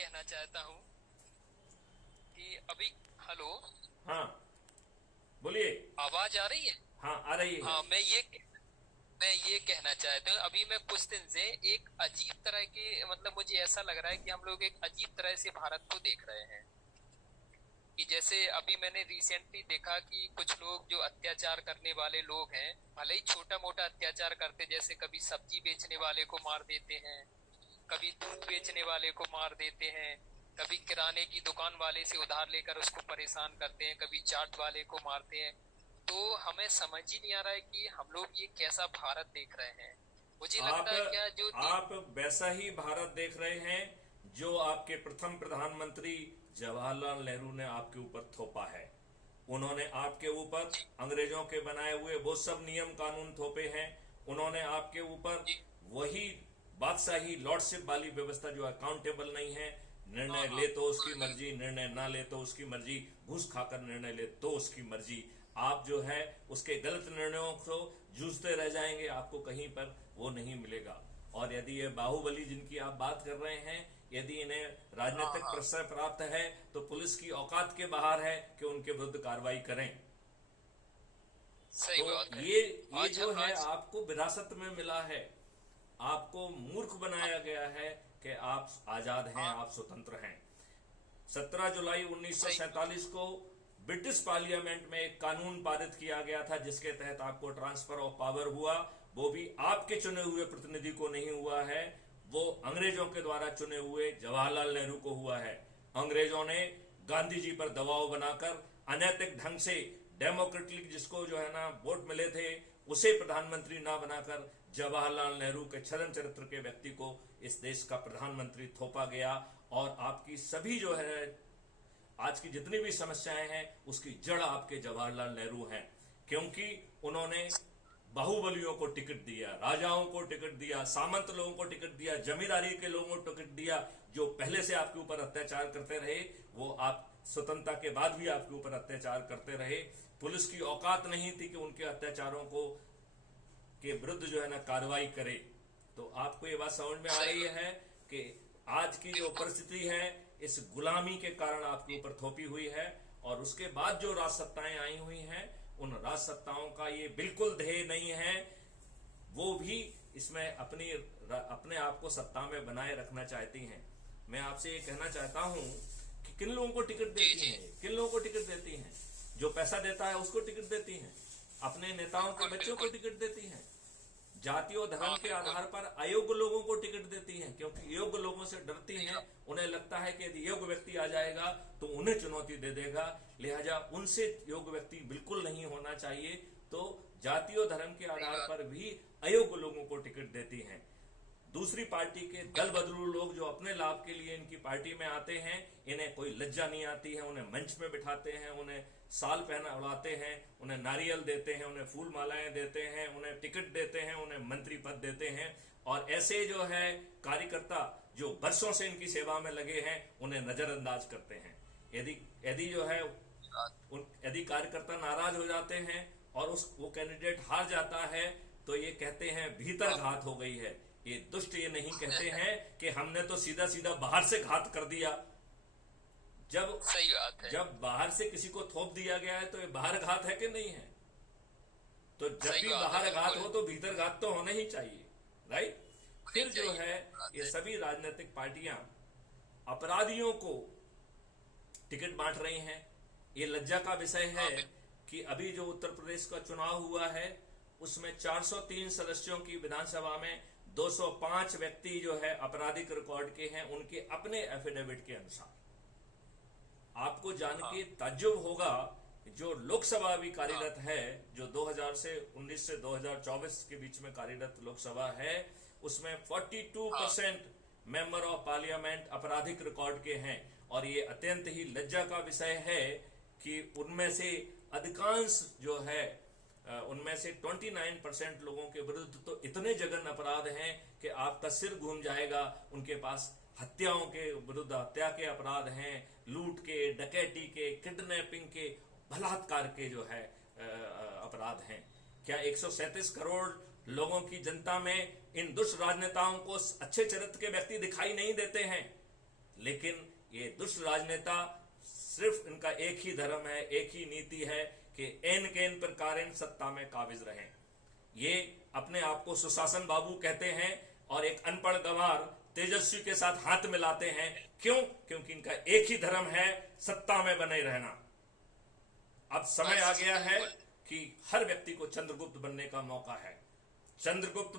कहना चाहता हूँ कि अभी हेलो। हाँ, बोलिए। आवाज आ रही है? हाँ, आ रही है। हाँ, मैं ये कहना चाहता हूँ, अभी मैं कुछ दिन से एक अजीब तरह के मतलब मुझे ऐसा लग रहा है कि हम लोग एक अजीब तरह से भारत को देख रहे हैं। कि जैसे अभी मैंने रिसेंटली देखा कि कुछ लोग जो अत्याचार करने वाले लोग हैं, भले ही छोटा मोटा अत्याचार करते, जैसे कभी सब्जी बेचने वाले को मार देते हैं, कभी दूध बेचने वाले को मार देते हैं, कभी किराने की दुकान वाले से उधार लेकर उसको परेशान करते हैं, कभी चाट वाले को मारते हैं। तो हमें समझ ही नहीं आ रहा है कि हम लोग ये कैसा भारत देख रहे हैं। मुझे आप लगता है क्या जो आप वैसा ही भारत देख रहे हैं जो आपके प्रथम प्रधानमंत्री जवाहरलाल नेहरू ने आपके ऊपर थोपा है। उन्होंने आपके ऊपर जी, अंग्रेजों के बनाए हुए वो सब नियम कानून थोपे हैं। उन्होंने आपके ऊपर जी, वही बादशाही लॉर्डशिप वाली व्यवस्था जो अकाउंटेबल नहीं है। हाँ निर्णय हाँ, ले तो उसकी मर्जी, निर्णय ना ले तो उसकी मर्जी, घूस खाकर निर्णय ले तो उसकी मर्जी। आप जो है उसके गलत निर्णयों को जूझते रह जाएंगे, आपको कहीं पर वो नहीं मिलेगा। और यदि ये बाहुबली जिनकी आप बात कर रहे हैं, यदि इन्हें हाँ राजनीतिक हाँ, प्रश्रय प्राप्त है तो पुलिस की औकात के बाहर है कि उनके विरुद्ध कार्रवाई करें। सही तो बात है। ये आज जो है आज आपको विरासत में मिला है। आपको मूर्ख बनाया गया है कि आप आजाद हैं, हाँ, आप स्वतंत्र हैं। 17 जुलाई सही, 1947 को ब्रिटिश पार्लियामेंट में एक कानून पारित किया गया था जिसके तहत आपको ट्रांसफर ऑफ पावर हुआ। वो भी आपके चुने हुए प्रतिनिधि को नहीं हुआ है, वो अंग्रेजों के द्वारा चुने हुए जवाहरलाल नेहरू को हुआ है। अंग्रेजों ने गांधी जी पर दबाव बनाकर अनैतिक ढंग से डेमोक्रेटिक जिसको जो है ना वोट मिले थे उसे प्रधानमंत्री ना बनाकर जवाहरलाल नेहरू के छलन चरित्र के व्यक्ति को इस देश का प्रधानमंत्री थोपा गया। और आपकी सभी जो है आज की जितनी भी समस्याएं हैं उसकी जड़ आपके जवाहरलाल नेहरू हैं। क्योंकि उन्होंने बाहुबलियों को टिकट दिया, राजाओं को टिकट दिया, सामंत लोगों को टिकट दिया, जमींदारी के लोगों को टिकट दिया। जो पहले से आपके ऊपर अत्याचार करते रहे वो आप स्वतंत्रता के बाद भी आपके ऊपर अत्याचार करते रहे। पुलिस की औकात नहीं थी कि उनके अत्याचारों को के विरुद्ध जो है ना कार्रवाई करे। तो आपको ये बात समझ में आ सही रही बात, है कि आज की जो बिल्कुल, परिस्थिति है इस गुलामी के कारण आपके ऊपर थोपी हुई है। और उसके बाद जो राज सत्ताएं आई हुई हैं उन राज सत्ताओं का ये बिल्कुल ध्येय नहीं है। वो भी इसमें अपने आप को सत्ता में बनाए रखना चाहती हैं। मैं आपसे ये कहना चाहता हूं कि किन लोगों को टिकट जी देती जी, हैं, किन लोगों को टिकट देती हैं। जो पैसा देता है उसको टिकट देती हैं, अपने नेताओं के बिल्कुल बच्चों को बिल्कुल, टिकट देती हैं। जाति और धर्म हाँ के बिल्कुल, आधार पर अयोग्य लोगों को टिकट देती हैं क्योंकि योग्य लोगों से डरती सही हैं। बात, उन्हें लगता है कि यदि योग्य व्यक्ति आ जाएगा तो उन्हें चुनौती दे देगा, लिहाजा उनसे योग्य व्यक्ति बिल्कुल नहीं होना चाहिए। तो जाति और धर्म के सही आधार बात, पर भी अयोग्य लोगों को टिकट देती हैं। दूसरी पार्टी के दल बिल्कुल, बदलू लोग जो अपने लाभ के लिए इनकी पार्टी में आते हैं, इन्हें कोई लज्जा नहीं आती है। उन्हें मंच में बिठाते हैं, उन्हें साल पहना उड़ाते हैं, उन्हें नारियल देते हैं, उन्हें फूल मालाएं देते हैं, उन्हें टिकट देते हैं, उन्हें मंत्री पद देते हैं। और ऐसे जो है कार्यकर्ता जो वर्षों से इनकी सेवा में लगे हैं उन्हें नजरअंदाज करते हैं। यदि यदि जो है यदि कार्यकर्ता नाराज हो जाते हैं और वो कैंडिडेट हार जाता है तो ये कहते हैं भीतर हाँ, घात हो गई है। ये दुष्ट ये नहीं कहते हैं कि हमने तो सीधा सीधा बाहर से घात कर दिया। जब सही बात है, जब बाहर से किसी को थोप दिया गया है तो ये बाहर घात है कि नहीं है। तो जब सही भी बात है, बाहर घात बिल्कुल, हो तो भीतर घात तो होना ही चाहिए, राइट। होनी फिर जो चाहिए, है बात ये है, सभी राजनीतिक पार्टियां अपराधियों को टिकट बांट रही हैं। ये लज्जा का विषय है हाँ कि अभी जो उत्तर प्रदेश का चुनाव हुआ है उसमें 403 सदस्यों की विधानसभा में 205 व्यक्ति जो है आपराधिक रिकॉर्ड के हैं उनके अपने एफिडेविट के अनुसार। आपको जान हाँ के ताज्जुब होगा कि जो लोकसभा अभी हाँ, कार्यरत है, जो 2019 से 2024 के बीच में कार्यरत लोकसभा है, उसमें हाँ, 42% मेंबर ऑफ पार्लियामेंट आपराधिक रिकॉर्ड के हैं। और ये अत्यंत ही लज्जा का विषय है कि उनमें से अधिकांश जो है उनमें से 29% लोगों के विरुद्ध तो इतने जघन्य अपराध हैं कि आपका सिर घूम जाएगा। उनके पास हत्याओं के विरुद्ध हत्या के अपराध हैं, लूट के, डकैती के, किडनैपिंग के, बलात्कार के जो है अपराध हैं। क्या 137 करोड़ लोगों की जनता में इन दुष्ट राजनेताओं को अच्छे चरित्र के व्यक्ति दिखाई नहीं देते हैं? लेकिन ये दुष्ट राजनेता, सिर्फ इनका एक ही धर्म है, एक ही नीति है कि एन के एन प्रकारेण सत्ता में काबिज रहें। ये अपने आप को सुशासन बाबू कहते हैं और एक अनपढ़ गंवार तेजस्वी के साथ हाथ मिलाते हैं। क्यों? क्योंकि इनका एक ही धर्म है, सत्ता में बने रहना। अब समय आ गया है कि हर व्यक्ति को चंद्रगुप्त बनने का मौका है। चंद्रगुप्त